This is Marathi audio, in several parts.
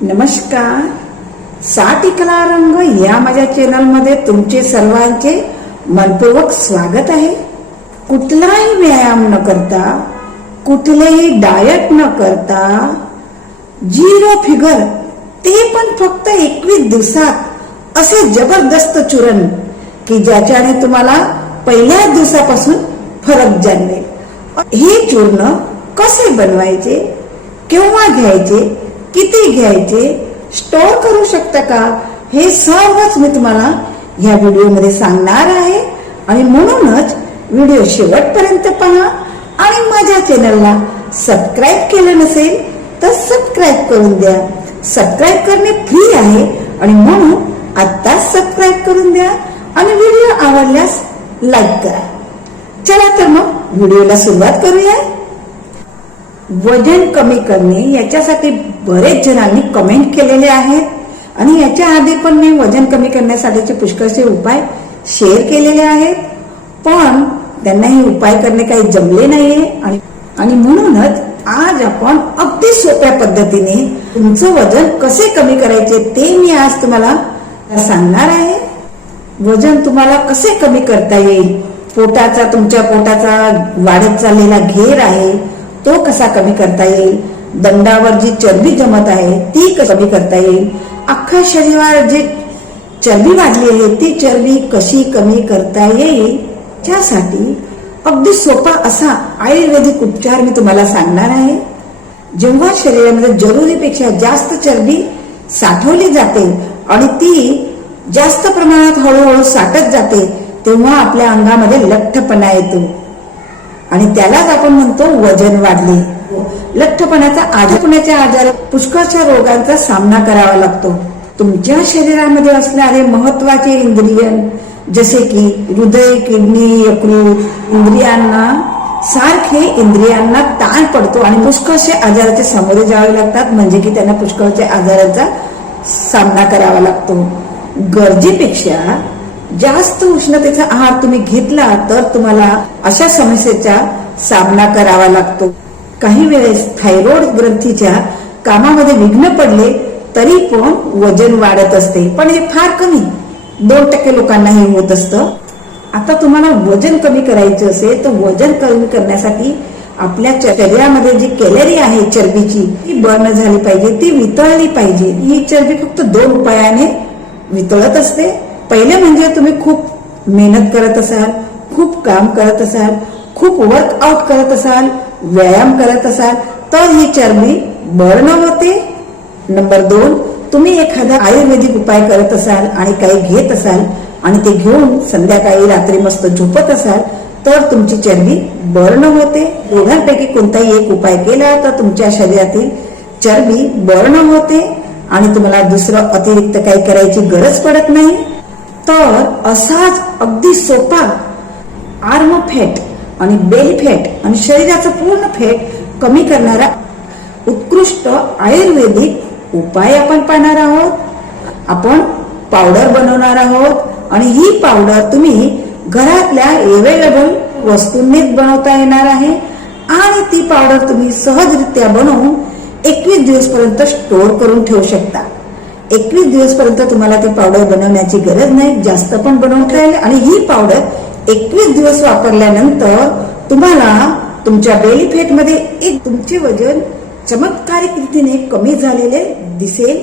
नमस्कार. साटिकला रंग या माझ्या चॅनल मध्ये तुमचे सर्वांचे मनपूर्वक स्वागत आहे. कुठलाही व्यायाम न करता, कुठलेही डाएट न करता, झिरो फिगर, ते पण फक्त 21 दिवसात असे जबरदस्त चूर्ण की ज्याच्याने तुम्हाला पहिल्या दिवसापासून फरक जाणवेल. हे चूर्ण कसे बनवायचे, केव्हा घ्यायचे, किती घ्यायचे, स्टोर करू शकता का, हे सर्वच मी तुम्हाला या व्हिडिओमध्ये सांगणार आहे. आणि म्हणूनच व्हिडिओ शेवटपर्यंत पहा. आणि माझ्या चॅनलला सबस्क्राईब केलं नसेल तर सबस्क्राईब करून द्या. सबस्क्राईब करणे फ्री आहे आणि म्हणून आत्ताच सबस्क्राईब करून द्या आणि व्हिडिओ आवडल्यास लाईक करा. चला तर मग व्हिडिओला सुरुवात करूया. वजन कमी करणे याच्यासाठी बरेच जणांनी कमेंट केलेले आहेत आणि याच्या आधी पण मी वजन कमी करण्यासाठीचे पुष्कळसे उपाय शेअर केलेले आहेत, पण त्यांना हे उपाय करणे काही जमले नाहीये. आणि म्हणूनच आज आपण अगदी सोप्या पद्धतीने तुमचं वजन कसे कमी करायचे ते मी आज तुम्हाला सांगणार आहे. वजन तुम्हाला कसे कमी करता येईल, तुमच्या पोटाचा वाढत चाललेला घेर आहे तो कसा कमी करता येईल, दंडावर जी चरबी जमत आहे ती कमी करता येईल, अख्ख्या शरीरावर जी चरबी वाढली आहे ती चरबी कशी कमी करता येईल, त्यासाठी अगदी सोपा असा आयुर्वेदिक उपचार मी तुम्हाला सांगणार आहे. जेव्हा शरीरामध्ये जरुरीपेक्षा जास्त चरबी साठवली जाते आणि ती जास्त प्रमाणात हळूहळू साठत जाते, तेव्हा आपल्या अंगामध्ये लठ्ठपणा येतो आणि त्यालाच आपण म्हणतो वजन वाढले. लठ्ठपणाचा आजार पुष्कळशा रोगांचा सामना करावा लागतो. तुमच्या शरीरामध्ये असणारे महत्वाचे इंद्रिय जसे की हृदय, किडनी, यकृत इंद्रियांना ताण पडतो आणि पुष्कळशे आजाराचे सामोरे जावे लागतात, म्हणजे की त्यांना पुष्कळशे आजारांचा सामना करावा लागतो. गरजेपेक्षा जास्त उष्णतेचा आहार तुम्ही घेतला तर तुम्हाला अशा समस्येचा सामना करावा लागतो. काही वेळेस थायरॉइड ग्रंथीच्या कामामध्ये विघ्न पडले तरी पण वजन वाढत असते, पण हे फार कमी 2% लोकांना हे होत असतं. आता तुम्हाला वजन कमी करायचं असेल तर वजन कमी करण्यासाठी आपल्या शरीरामध्ये जी कॅलरी आहे चरबीची ती बर्न झाली पाहिजे, ती वितळली पाहिजे. ही चरबी फक्त 2 उपायाने वितळत असते. पहिले म्हणजे तुम्ही खूप मेहनत करत असाल, खूप काम करत असाल, खूप वर्कआउट करत असाल, व्यायाम करत असाल तर ही चरबी बर्न होते. नंबर 2, तुम्ही एखादा आयुर्वेदिक उपाय करत असाल आणि काही घेत असाल आणि ते घेऊन संध्याकाळी रात्री मस्त झोपत असाल तर तुमची चरबी बर्न होते. दोघांपैकी कोणताही एक उपाय केला तर तुमच्या शरीरातील चरबी बर्न होते आणि तुम्हाला दुसरं अतिरिक्त काही करायची गरज पडत नाही. तर असाच अगदी सोपा आर्म फॅट आणि बेली फॅट आणि शरीराचं पूर्ण फॅट कमी करणारा उत्कृष्ट आयुर्वेदिक उपाय आपण पाहणार आहोत. आपण पावडर बनवणार आहोत आणि ही पावडर तुम्ही घरातल्या अवेलेबल वस्तूंनीच बनवता येणार आहे आणि ती पावडर तुम्ही सहजरित्या बनवून 21 दिवस पर्यंत स्टोर करून ठेवू शकता. 21 दिवस पर्यंत तुम्हाला ती पावडर बनवण्याची गरज नाही, जास्त पण बनवून ठेवेल. आणि ही पावडर 21 दिवस वापरल्यानंतर तुम्हाला तुमच्या बेली फॅट मध्ये एक तुमचे वजन चमत्कारिक रीतीने कमी झालेले दिसेल.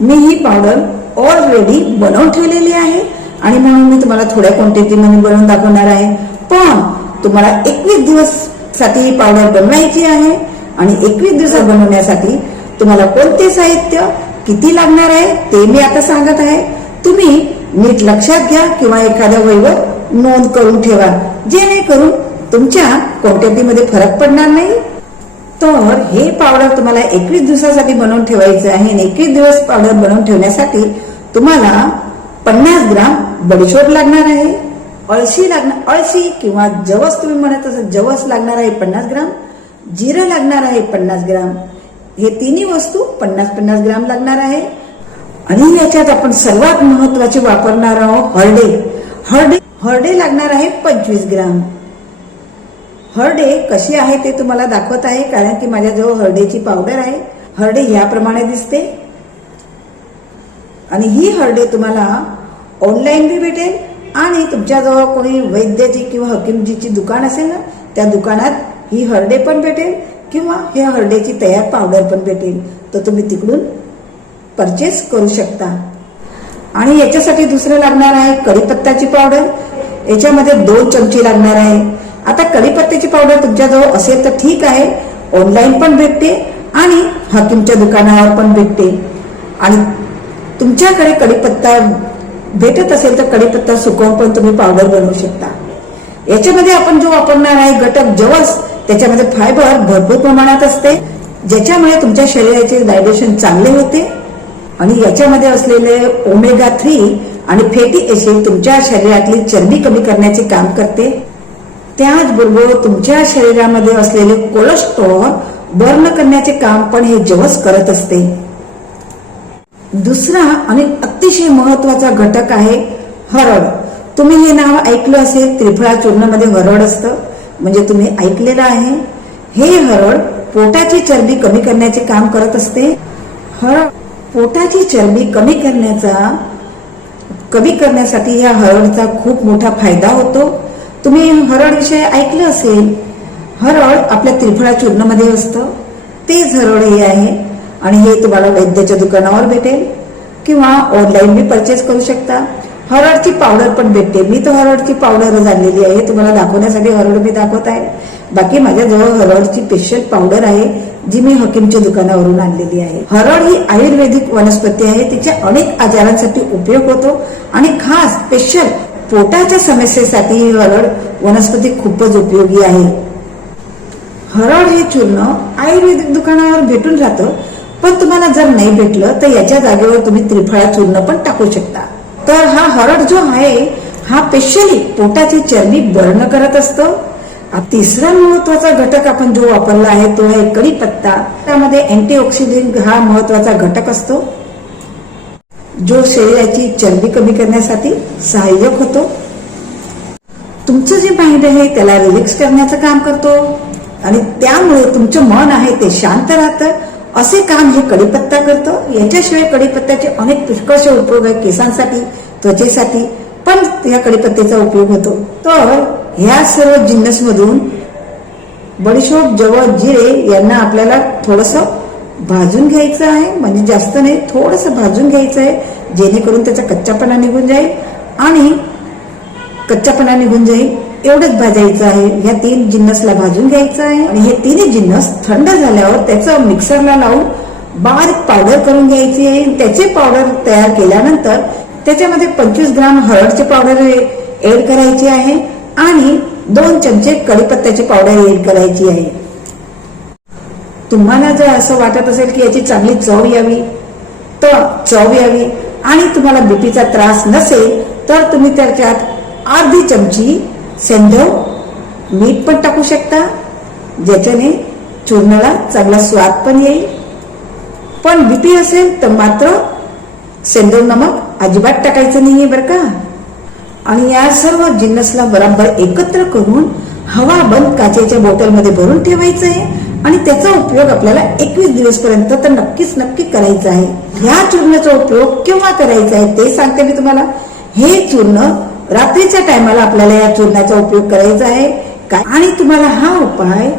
मी ही पावडर ऑलरेडी बनवून ठेवलेली आहे आणि म्हणून मी तुम्हाला थोड्या क्वांटिटी मध्ये बनवून दाखवणार आहे. पण तुम्हाला 21 दिवस साठी ही पावडर बनवायची आहे आणि 21 दिवसात बनवण्यासाठी तुम्हाला कोणते साहित्य किती लागणार आहे ते मी आता सांगत आहे. तुम्ही नीट लक्षात घ्या किंवा एखाद्या वहीवर नोंद करून ठेवा, जेणेकरून तुमच्या क्वांटिटीमध्ये फरक पडणार नाही. तर हे पावडर तुम्हाला 21 दिवसासाठी बनवून ठेवायचं आहे आणि 21 दिवस पावडर बनवून ठेवण्यासाठी तुम्हाला 50 ग्राम बडीशोप लागणार आहे, अळशी किंवा जवस तुम्ही म्हणत असाल जवस लागणार आहे 50 ग्राम, जिरं लागणार आहे 50 ग्राम. हे तिन्ही वस्तू 50-50 ग्राम लागणार आहे. आणि याच्यात आपण सर्वात महत्वाचे वापरणार आहोत हळदे लागणार आहे 25 ग्राम. हळदे कशी आहे ते तुम्हाला दाखवत आहे, कारण की माझ्याजवळ हळदीची पावडर आहे हरडे याप्रमाणे दिसते आणि ही हरडे तुम्हाला ऑनलाईन बी भेटेल आणि तुमच्याजवळ कोणी वैद्याची किंवा हकीमजीची दुकान असेल ना, त्या दुकानात ही हरडे पण भेटेल किंवा ह्या हरडेची तयार पावडर पण भेटेल, तर तुम्ही तिकडून परचेस करू शकता. आणि याच्यासाठी दुसरं लागणार आहे कढीपत्त्याची पावडर. याच्यामध्ये 2 चमचे लागणार आहे. आता कढीपत्त्याची पावडर तुमच्याजवळ असेल तर ठीक आहे, ऑनलाईन पण भेटते आणि हकीमच्या दुकानावर पण भेटते. आणि तुमच्याकडे कढीपत्ता भेटत असेल तर कढीपत्ता सुकवून पण तुम्ही पावडर बनवू शकता. याच्यामध्ये आपण जो वापरणार आहे घटक जवस, त्याच्यामध्ये फायबर भरपूर प्रमाणात असते, ज्याच्यामुळे तुमच्या शरीराचे डायजेशन चांगले होते. आणि याच्यामध्ये असलेले ओमेगा 3 आणि फॅटी ऍसिड तुमच्या शरीरातली चरबी कमी करण्याचे काम करते. त्याचबरोबर तुमच्या शरीरामध्ये असलेले कोलेस्ट्रॉल बर्न करण्याचे काम पण हे जवस करत असते. दुसरा आणि अतिशय महत्वाचा घटक आहे हरड. तुम्ही हे नाव ऐकलं असेल, त्रिफळा चूर्णामध्ये हरड असतं, म्हणजे तुम्ही ऐकलेलं आहे. हे हरड पोटाची चरबी कमी करण्याचे काम करत असते. हरड पोटाची चरबी कमी करण्यासाठी ह्या हरडचा खूप मोठा फायदा होतो. तुम्ही हरड विषयी ऐकलं असेल. हरड आपल्या त्रिफळा चूर्णामध्ये असतं, तेच हरड हे आहे आणि हे तुम्हाला वैद्याच्या दुकानावर भेटेल किंवा ऑनलाईन बी परचेस करू शकता. हरडची पावडर पण भेटते. मी तर हरडची पावडरच आणलेली आहे, तुम्हाला दाखवण्यासाठी हरड मी दाखवत आहे. बाकी माझ्याजवळ हरडची स्पेशल पावडर आहे जी मी हकीमच्या दुकानावरून आणलेली आहे. हरड ही आयुर्वेदिक वनस्पती आहे. तिच्या अनेक आजारांसाठी उपयोग होतो आणि खास स्पेशल पोटाच्या समस्येसाठी ही हरड वनस्पती खूपच उपयोगी आहे. हरड हे चूर्ण आयुर्वेदिक दुकानावर भेटून राहतं, पण तुम्हाला जर नाही भेटलं तर याच्या जागेवर तुम्ही त्रिफळा चूर्ण पण टाकू शकता. तर हा हरड जो आहे हा स्पेशली पोटाची चरबी बर्न करत असतो. तिसरा महत्वाचा घटक आपण जो वापरला आहे तो आहे कढीपत्ता. त्यामध्ये अँटीऑक्सिडंट हा महत्वाचा घटक असतो, जो शरीराची चरबी कमी करण्यासाठी सहाय्यक होतो. तुमचं जे माइंड आहे त्याला रिलॅक्स करण्याचं काम करतो आणि त्यामुळे तुमचं मन आहे ते शांत राहतं. असे काम हे कढीपत्ता करतो. याच्याशिवाय कढीपत्त्याचे अनेक पुष्कळसे उपयोग आहेत केसांसाठी, त्वचेसाठी पण या कढीपत्त्याचा उपयोग होतो. तर ह्या सर्व जिन्नस मधून बडीशोप, जवळ, जिरे यांना आपल्याला थोडस भाजून घ्यायचं आहे, म्हणजे जास्त नाही, थोडस भाजून घ्यायचं आहे, जेणेकरून त्याचा कच्चापणा निघून जाईल. आणि कच्चापणा निघून जाईल एवढंच भाजायचं आहे. ह्या 3 जिन्नसला भाजून घ्यायचं आहे आणि हे 3 जिन्नस थंड झाल्यावर त्याचं मिक्सरला लावून बारीक पावडर करून घ्यायची आहे. त्याचे पावडर तयार केल्यानंतर त्याच्यामध्ये 25 ग्राम हळदची पावडर ऍड करायची आहे आणि 2 चमचे कढीपत्त्याची पावडर ऍड करायची आहे. तुम्हाला जर असं वाटत असेल की याची चांगली चव यावी आणि तुम्हाला बीपीचा त्रास नसेल तर तुम्ही त्याच्यात अर्धी चमची सेंधव मीठ पण टाकू शकता, ज्याच्याने चूर्णाला चांगला स्वाद पण येईल. पण बीपी असेल तर मात्र सेंधव नमक अजिबात टाकायचं नाहीये बरं का. आणि या सर्व जिन्नसला बरोबर एकत्र करून हवा बंद काचेच्या बॉटलमध्ये भरून ठेवायचं आहे आणि त्याचा उपयोग आपल्याला 21 दिवस पर्यंत तर नक्की करायचा आहे. ह्या चूर्णाचा उपयोग केव्हा करायचा आहे ते सांगते मी तुम्हाला. हे चूर्ण रात्रीच्या टायमाला आपल्याला या चूर्णाचा उपयोग करायचा आहे आणि तुम्हाला हा उपाय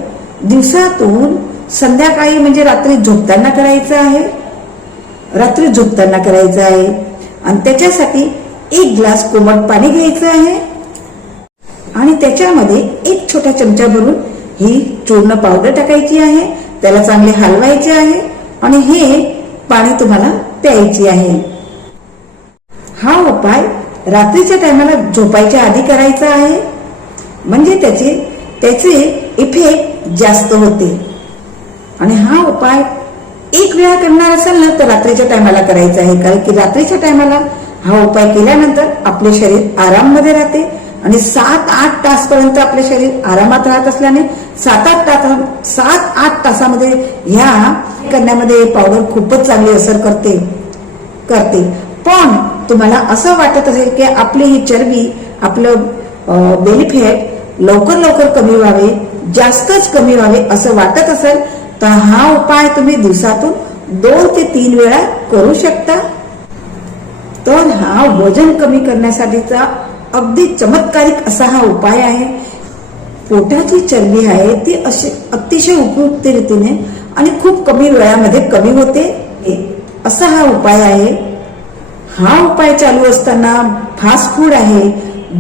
दिवसातून संध्याकाळी म्हणजे रात्री झोपताना करायचा आहे. आणि त्याच्यासाठी 1 ग्लास कोमट पाणी घ्यायचं आहे आणि त्याच्यामध्ये 1 छोटा चमचा भरून ही चूर्ण पावडर टाकायची आहे. त्याला चांगले हलवायचे आहे आणि हे पाणी तुम्हाला प्यायचे आहे. हा उपाय रात्रीच्या टायमाला झोपायच्या आधी करायचा आहे, म्हणजे त्याचे इफेक्ट जास्त होते. आणि हा उपाय 1 वेळा करणार असेल ना तर रात्रीच्या टायमाला करायचा आहे, कारण की रात्रीच्या टायमाला हा उपाय केल्यानंतर आपले शरीर आराममध्ये राहते आणि 7-8 तास पर्यंत आपले शरीर आरामात राहत असल्याने 7-8 तासामध्ये ह्या करण्यामध्ये पावडर खूपच चांगली असर करते. पण तुम्हाला असं वाटत असेल की आपली ही चरबी, आपलं बेली फॅट लवकर कमी व्हावे, जास्तच कमी व्हावे असं वाटत असेल तर हा उपाय तुम्ही दिवसातून 2 ते 3 वेळा करू शकता. तर हा वजन कमी करण्यासाठीचा अगदी चमत्कारिक असा हा उपाय आहे. पोटाची चरबी आहे ती अतिशय उपयुक्त रीतीने आणि खूप कमी वेळामध्ये कमी होते असा हा उपाय आहे. हा उपाय चालू असताना फास्ट फूड आहे,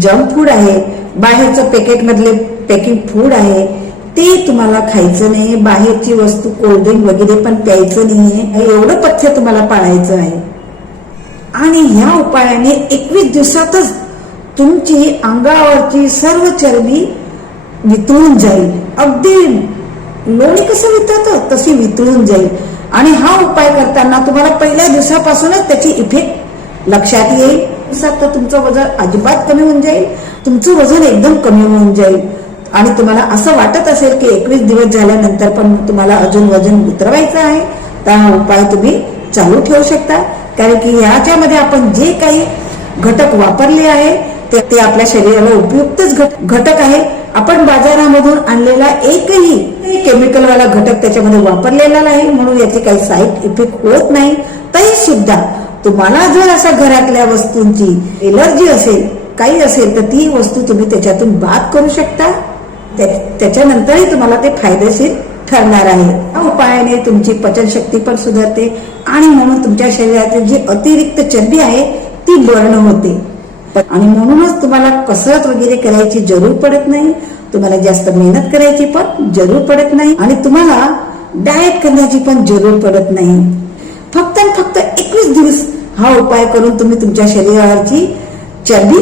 जंक फूड आहे, बाहेरचं पॅकेट मधले पॅकिंग फूड आहे ते तुम्हाला खायचं नाही. बाहेरची वस्तू कोल्ड्रिंक वगैरे पण प्यायचं नाहीये. एवढं पथ्य तुम्हाला पाळायचं आहे. आणि ह्या उपायाने 21 दिवसातच तुमची अंगावरची सर्व चरबी वितळून जाईल. अगदी लोणी कसं वितळतं तशी वितळून जाईल. आणि हा उपाय करताना तुम्हाला पहिल्या दिवसापासूनच त्याची इफेक्ट लक्षात येईल. दिवसात तर तुमचं वजन अजिबात कमी होऊन जाईल. तुमचं वजन एकदम कमी होऊन जाईल. आणि तुम्हाला असं वाटत असेल की 21 दिवस झाल्यानंतर पण तुम्हाला अजून वजन उतरवायचं आहे तर हा उपाय तुम्ही चालू ठेवू शकता. कारण की ह्याच्यामध्ये आपण जे काही घटक वापरले आहे ते आपल्या शरीराला उपयुक्तच घटक आहे. आपण बाजारामधून आणलेला एकही केमिकलवाला घटक त्याच्यामध्ये वापरलेला नाही, म्हणून याचे काही साईड इफेक्ट होत नाही. तरी सुद्धा तुम्हाला जर अशा घरातल्या वस्तूंची एलर्जी असेल, काही असेल, तर ती वस्तू तुम्ही त्याच्यातून बाद करू शकता. त्याच्यानंतरही तुम्हाला ते फायदेशीर ठरणार आहे. या उपायाने तुमची पचनशक्ती पण सुधारते आणि म्हणून तुमच्या शरीरातील जी अतिरिक्त चरबी आहे ती बर्न होते. आणि म्हणूनच तुम्हाला कसरत वगैरे करायची जरूर पडत नाही. तुम्हाला जास्त मेहनत करायची पण जरूर पडत नाही. आणि तुम्हाला डाएट करण्याची पण जरूर पडत नाही. फक्त 21 दिवस हा उपाय करून तुम्ही तुमच्या शरीरावरची चरबी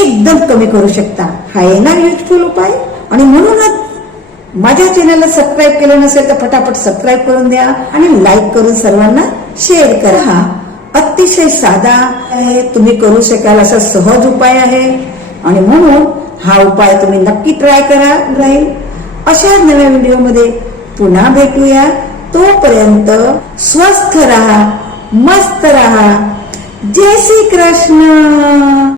एकदम कमी करू शकता. हा आहे ना युजफुल उपाय. आणि म्हणूनच माझ्या चॅनलला सबस्क्राईब केलं नसेल तर फटाफट सबस्क्राईब करून द्या आणि लाईक करून सर्वांना शेअर करा. हा अतिशय साधा आहे, तुम्ही करू शकाल असा सहज उपाय आहे. आणि म्हणून हा उपाय तुम्ही नक्की ट्राय करा. राहील अशा नव्या व्हिडिओमध्ये पुन्हा भेटूया. तोपर्यंत स्वस्थ रहा, मस्त रहा. जय श्री कृष्ण.